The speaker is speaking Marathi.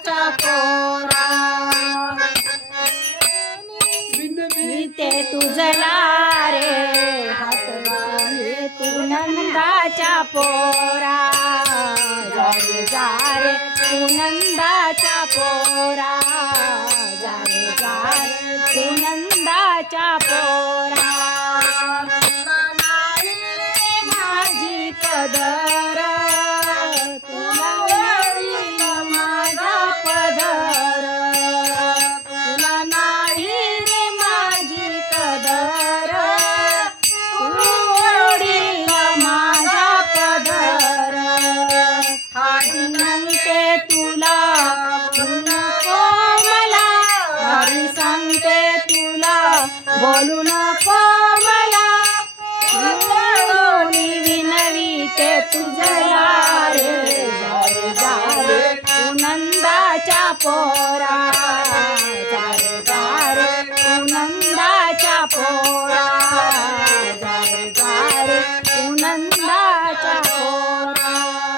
नंदाच्या पोरा ते तुझला रे हात लावे तू नंदाच्या पोरा जारे जारे तू नंदाच्या पोरा जारे जारे तू नंदाच्या पोरा माझी पदर तुला ओढील माझा पदर तुला नाही रे माझी कदर तू ओढील माझा पदर हरी म्हणते तुला तू नको मला हरी सांगते तुला बोलू नको मला विनवीते तुझला रे जारे जारे तू नंदाच्या पोरा